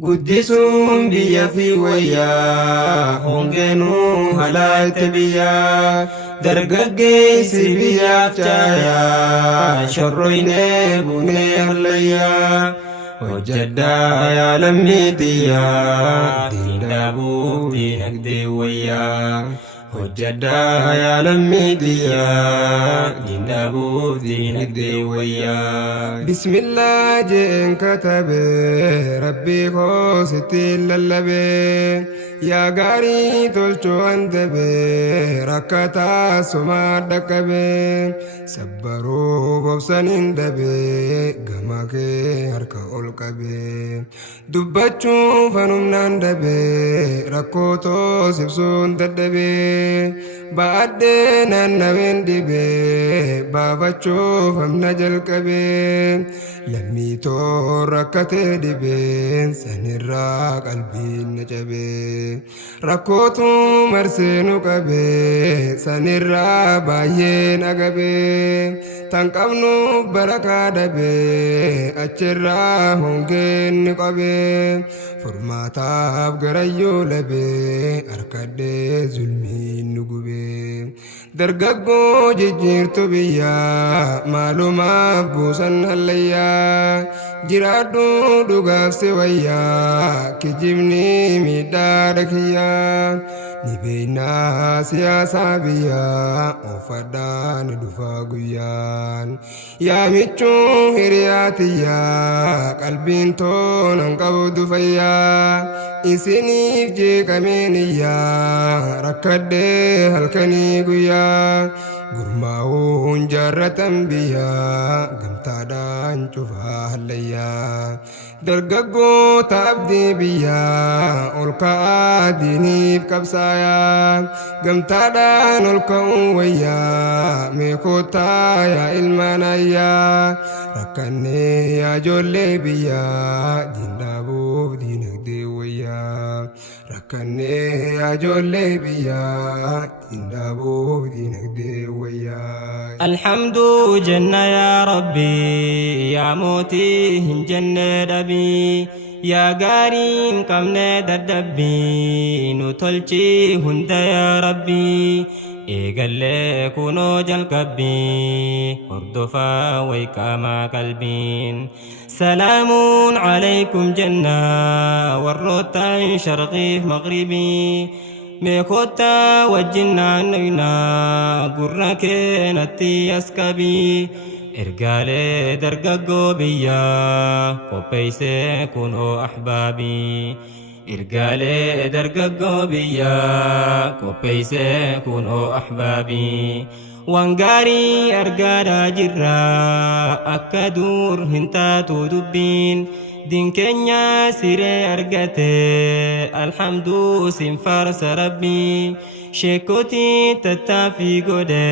Guddisuun biyya fi wayyaa hongeenuu halaatti biyyaa dargaggeessi biyyaaf caayaa shorroynee bunee hallayyaa hojjedhaa yaa lammii xiyyaa diindaabuu diinagdee wayyaa hojjedhaa yaa lammii xiyyaa diindaabuu diinagdee wayyaa. Bismillah jeen katabee rabbii koo sitti lallabee yaa gaarii tolchoo handabee rakkataa somaa dhaqqabee sabbaruu gobsaniin dabee gama kee harka ol qabee dubbachuuf hanumnaan dabee rakkoo toos ibsuun dadhabee baadhee naannaween dhibee baafachuuf hamna jalqabee lammii too rakkatee dhibeen sanirraa qalbiin na cabee rakkootu marsee nu qabee sanirraa baay'een agabee tan qabnu barakaa dhabee achirraa hongeen ni qabee furmaataaf garayyoo labee harkadhee zulmiin nu gubee dargaggoo jijjiirtu biyyaa maalumaaf buusan hallayyaa jiraadhu dhugaaf si wayyaa kijibni miidhaa dhakiyyaa ni beeynaa siyaasaa biyyaa uffadhaa ni dhufaa guyyaan yaa michuu hiriyaatiyyaa qalbiin toonan qabdu fayyaa isiniif jeeqameeniyyaa rakkadhee halkanii guyyaa gurmaa'uun jaarratan biyyaa gamtaadhaan cufaa hallayyaa dargaggoota abdii biyyaa ol ka'aa diiniif qabsaayaa gamtaadhaan ol ka'uun wayyaa meekootaa yaa ilmaan ayyaa rakkannee yaa ijoollee biyyaa diindaabuuf diinagdee wayyaa rakkannee yaa ijoollee biyyaa diindaabuuf diinagdee wayyaa. Alhamdu jenna yaa Rabbi yaa mootii hin jenne dhabii yaa gaarii hin qabne dadhabbii nu tolchi hunda yaa Rabbi eegallee kunoo jalqabbii hordofaa wayqaamaa qalbiin salaamuun alaykum jenna warroottan sharqiif maqribii meekota wajjin naannoynaa gurra keenatti askabii ergaalee dargaggoo biyyaa qopheeysee kunoo ahbaabii ergaalee dargaggoo biyyaa qopheeysee kunoo ahbaabii waan gaarii argaadhaa jirraa akka dur hin taatu dubbiin din keenya siree argate alhamdu sin farsa rabbii sheekoti tattaaffii godhe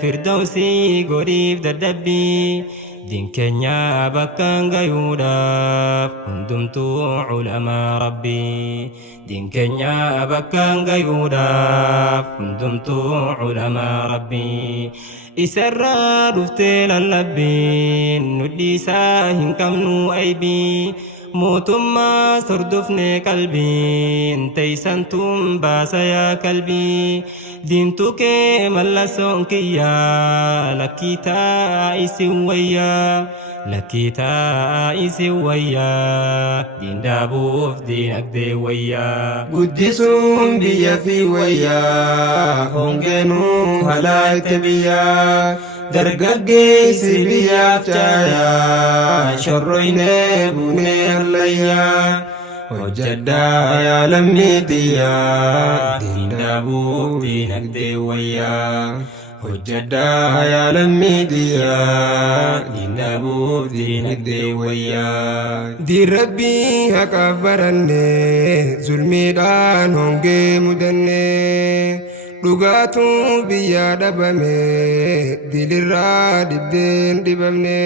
firdawsii godhiif dadhabbii din keenya bakkaan gayuudhaaf hundumtuu culamaa rabbii din keenya bakkaan gayuudhaaf hundumtuu culamaa rabbii isarraa dhuftee lallabbiin nudhiisaa hin qabnu aybii mootummaa sordofne qalbiin teeysantuun baasa yaa qalbii diintu kee mallasoon kiyyaa lakkiitaa isin wayyaa lakkiitaa isin wayyaa diindaabuuf diinagdee wayyaa. Guddisuun biyya fi wayyaa hongeenuu halaatti biyyaa dargaggeessi biyyaaf caayaa shorroynee bunee hallayyaa hojjedhaa yaa lammii xiyyaa diindaabuu diinagdee wayyaa hojjedhaa yaa lammii xiyyaa diindaabuu diinagdee wayyaa. Diin rabbii haqaaf barannee zulmiidhaan hongee mudannee dhugaatu biyyaa dhabame dilirraa dibdeen dhibamne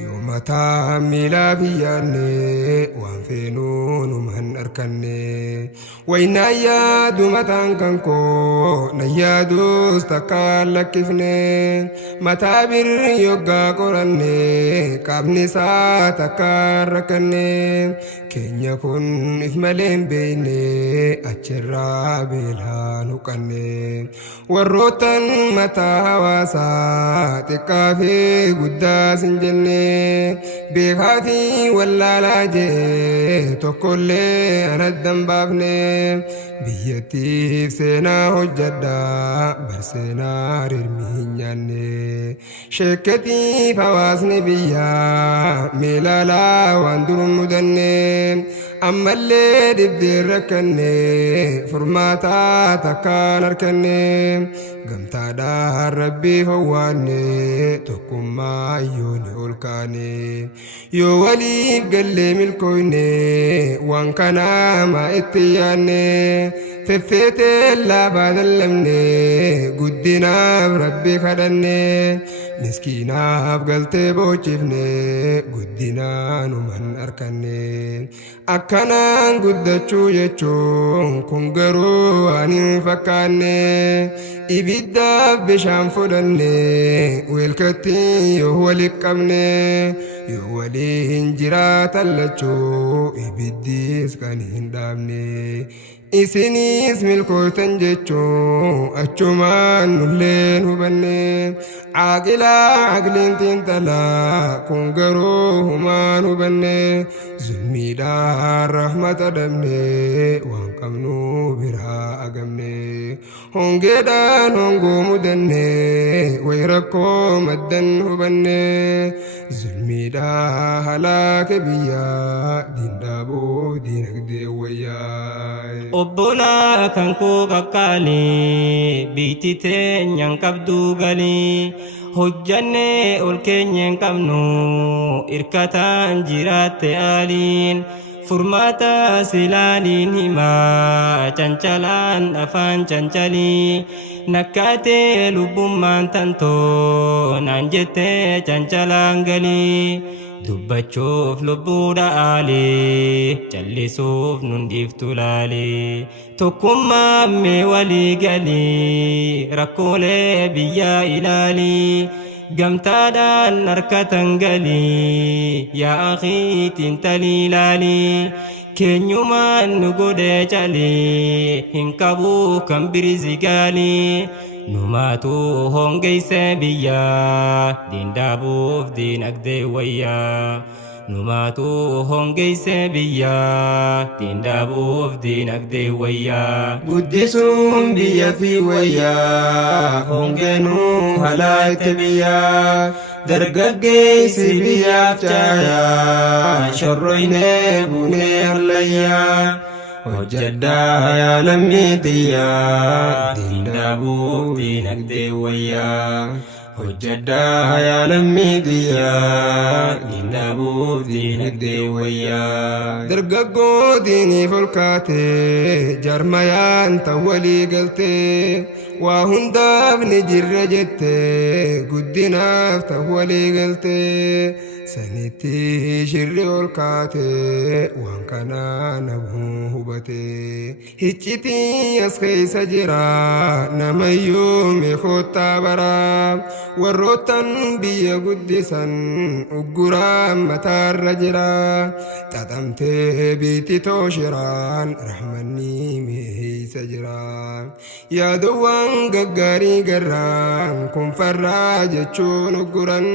يوم تاملا فياني وانفينون من أركني وإن أياد متان كنكو نيادو استقال كفني متابر يوغا قرني قابني ساتكار ركني كن يكون إفمالين بيني أجرى بلا نقني والروتن متى هواسا تكافي قداس جني بيخاتي ولا لاجي تقول أنا الدنبابني بيتي سينا هجدا برسينا رمينياني شكتي فواسني بيا ميلالا واندر مدني أما اللي دبدي ركني فرماتا تكان أركني قمتا دار ربي فواني تقوم ما يوني ألكاني يو ولي بقلي ملكويني وان كان ما اتياني ففيت الله بعد اللمني قدنا بربي خدني مسكينا بقلتي بوشفني قدنا نمن أركني أكنا قدتشو يتشو كنغرو أني فكاني إبدا بشام فدني ويلكتي يهو لكمني يهو لهنجرات اللتشو إبديس كان هندامني إسنيس ملكوتن جتشو أچومان نلين هبني عاقلا عقلين تنتلا كنغرو همان هبني ظلمي دار رحمة دمني وانقمنو برا أقمني هنگي دان هنگو مدني ويركو مدن هبني ظلمي دا هلاك بيا دين دابو دينك دي وياي Obbola kan koo qaqqaali biitti teenyaan qabduu galii hojjanne ol keenyaan qabnu irkataan jiraatte aaliin furmaata silaaliin himaa cancalaan afaan cancalii nakkaatee lubbummaan tantoo naan jettee cancalaan galii dubbachuuf lubbuudha aalee callisuuf nun dhiiftu laalee tokkummaa mee walii galii rakkoolee biyyaa ilaalii gamtaadhaan harkatan galii yaa akhiitiin talii laalii keenyumaan nu godhee calee hin qabu kan birizi gaalii numaatu hongeysee biyyaa diin dhaabuuf diinagdee wayyaa numaatu hongeysee biyyaa diin dhaabuuf diinagdee wayyaa guddisuun biyya fi wayyaa hongeenuu halaatte biyyaa dargaggeessi biyyaaf caayaa shorroynee bunee hallayyaa hojjedhaa yaa lammiitiyyaa diin dhaabuuf diinagdee wayyaa hojjedhaa yaa lammiitiyyaa diin dhaabuuf diinagdee wayyaa dargaggoo diiniif ol kaatee jarmayaan tan walii galtee waa hundaaf ni jirra jettee guddinaaf tan walii galtee sanitti shirri ol kaatee waan kana namuu hubatee hiccitii as keessa jira namayyuu meekottaa baraa warroottan biyya guddisan ugguraa mataarra jira xaxamtee biitti tooshiraan rahmanni meeysa jira yaadowwan gaggaarii garraan kun farraa jechuun ugguran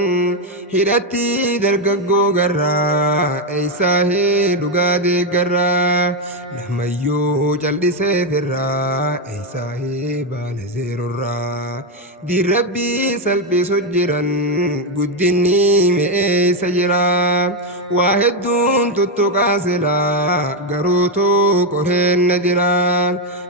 hidhatti dargaggoo garraa eeysaahe dhugaa deeggarraa namayyuu cal'isee firraa eeysaahe baana zeerorraa diin rabbii salphisu jiran guddinni meeysa jira waa hedduun tuttuqaa silaa garuutuu qoreenna jira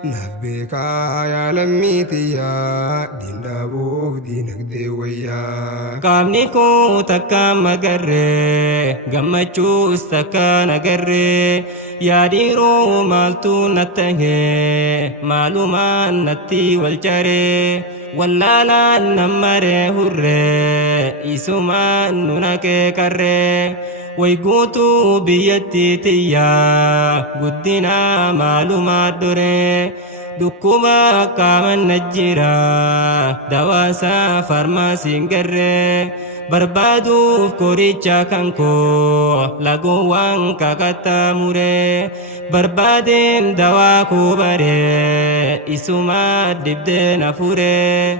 naaf beekaa yaa lammiitiyyaa diin dhaabuuf diinagdee wayyaa qaamni koo takka magarree gammachuus takka nagarree yaa dhiiroo maaltu nattahee maalumaan natti wal caree واللالا نمري هري إسما ننكي كري ويقوتو بيتي تيا قدنا معلومات دري دكوما كامن نجيرا دواسا فرماسين قري بربادو كوريچا كانكو لغوان كاكتا موري بربادين دواكو بري إسوما دبدنا فوري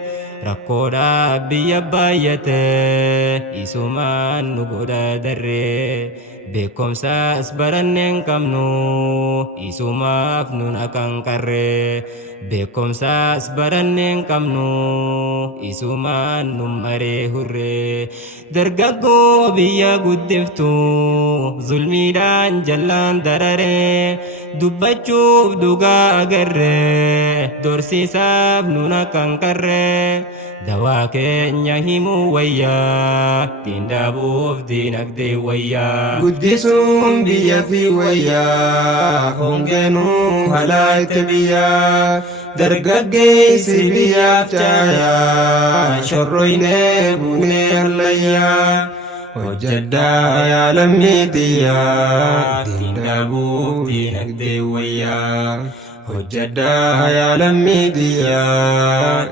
ركودا بيا بايته إسوما نغودا دري بكم ساس برنن كمنو إسوما فنون أكان كري بكم ساس برنن كمنو إسوما نمري هري درقاقو بيا قدفتو ظلمي دان جلان دراري دبچوف دوغا أغري دورسي ساب نون أكان كري دواكي نيهيمو ويا تندابوف دينك دي ويا قدسون بيا في ويا هونجنو هلايت بيا درقاقي سبيا فتايا شروين بني الليا وجدا يا لميتيا تندابوف دينك دي ويا وجدا يا لميديا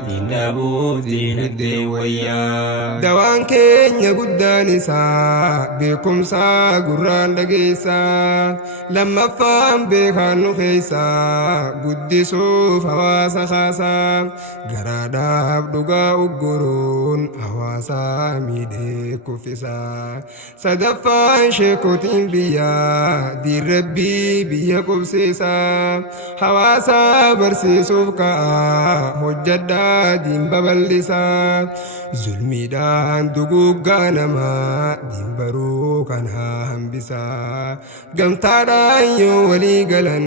دينابو دينك دي ويا دوان كينيا قداني سا بكم سا قران دقيسا لما فام بيخانو خيسا قدسو فواسا خاسا قرادا بدقا اقرون حواسا ميدي كفسا صدفان شكوتين بيا دي ربي بيا كفسيسا حواسا برسيسوف كا مجدا دين ببلسا ظلمي دان دقوقا نما دين برو كان هامبسا قمتا دان يو ولي قلن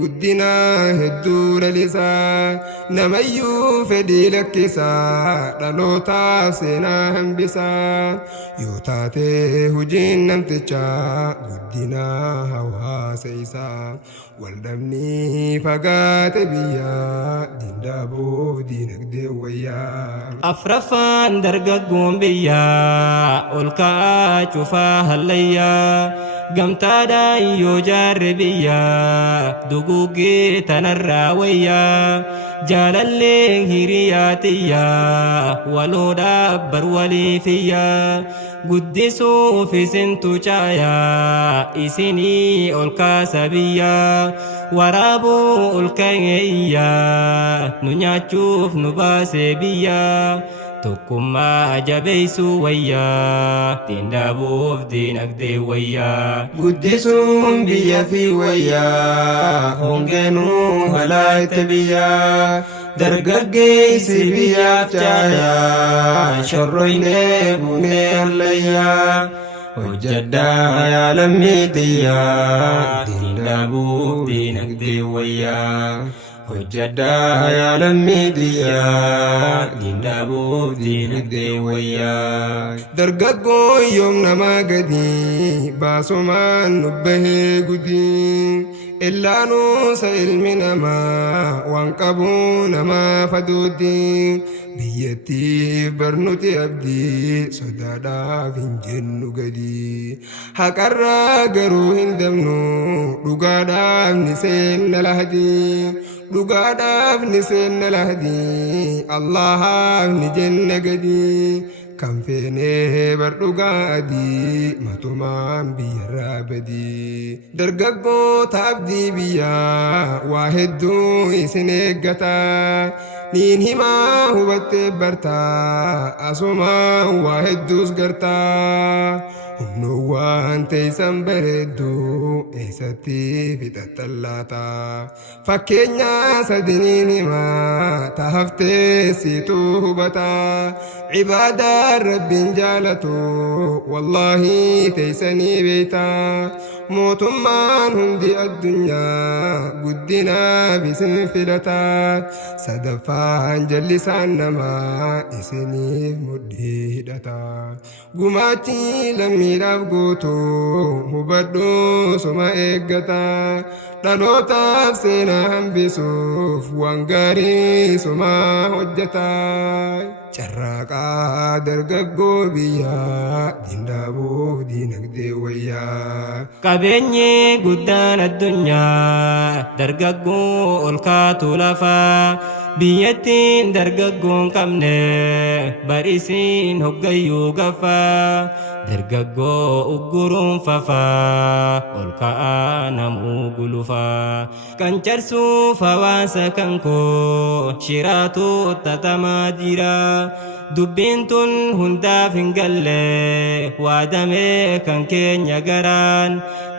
قدنا هدو للسا نميو فدي لكسا لالو تافسنا هامبسا يو تاتي هجين نمتچا قدنا هوا سيسا والدمني فقات بيا دين دابوف دينك دي ويا أفرفان درقاقون بيا أولكا شوفا هليا قمتا دا يجار بيا دقوقي تنرى ويا جالالي هيرياتيا ولو دابر ولي فيا قدسوا في سنتو جايا إسيني أولكا سبيا ورابو أولكايا ننياتشوف نباسي بيا تكما جبيسو ويا تندابوف دينك دي ويا قدسون بيا في ويا هونجنو هلايت بيا درقاقي سبيا فتايا شروين بني الليا وجدا يا لميتيا تندابوف دينك دي ويا وجدا يا لميديا دينابو دينك دي ويا درقاقو يوم نما قدي باسو ما نبه قدي إلا نوس علم نما وانقبو نما فدودي بيتي برنوتي أبدي صدادا فنجنو قدي حقرى قرو هندمنو لقادا نسين لهدي لقادا نسين لهدي الله نجن قدي كم فيني بردقا أدي ما تمام بيرا بدي درقاقو تابدي بيا واحد دو إسنقتا نين هما هو بتبرتا أسوما واحد دوس قرتا humnuwwan teessan bareedduu eessatti fixattallaata fakkeenya sadiniin himaa tahaftee siituu hubata cibaadaan rabbiin jaalatu wallaahi teessanii beeyta mootummaan hundi addunyaa guddinaa bisin filata sadaffaan jallisaan namaa isiniif mudhii hidhata gumaachi lammiidhaaf gootu hubadhu soma eeggata dhalootaaf seenaa hambisuuf waan gaarii somaa hojjetaa carraaqaa dargaggoo biyyaa diindaaboo diinagdee wayyaa qabeenyi guddaan addunyaa dargaggoo ol kaatu lafaa biyyattiin dargaggoon qabne barisiin hoggayyuu gafaa dargaggoo ugguruun fafaa ol ka'aa namuu gulufaa kan carsuuf hawaasa kan koo shiraatu xaxamaa jira dubbiin tun hundaaf hin galle waadamee kan keenya garaan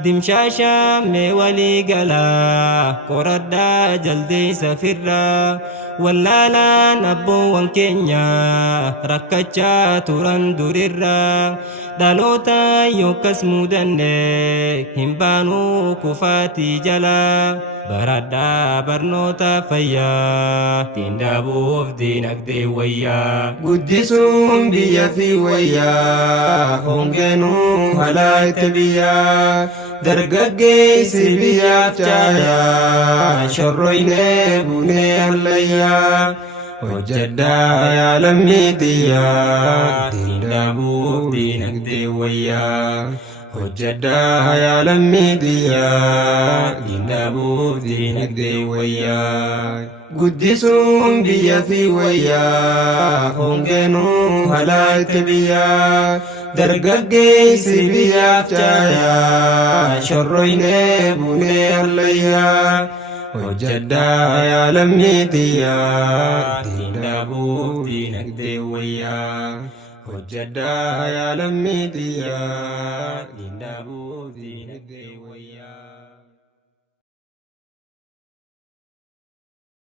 dimshaashaamee walii galaa qoradhaa jaldeessa firraa wallaalaan abboowwan keenya rakkachaa turan durirraa dhaloota yookas mudanne hin baanuu kufaatii jalaa baradhaa barnoota fayyaa diindaabuuf diinagdee wayyaa guddisuun biyya fi wayyaa hongeenuu halaa itti biyyaa dargaggeessi biyyaaf caayaa shorroynee bunee hallayyaa hojjedhaa yaa lammii xiyyaa diindaabuuf diinagdee wayyaa hojjedhaa yaa lammii xiyyaa diindaabuuf diinagdee wayyaa guddisuun biyya fi wayyaa hongeenuu halaa itti biyyaa dargaggeessi biyyaaf caayaa shorroynee bunee hallayyaa hojjedhaa yaa lammii xiyyaa diindaabuuf diinagdee wayyaa hojjedhaa yaa lammii xiyyaa diindaabuuf diinagdee wayyaa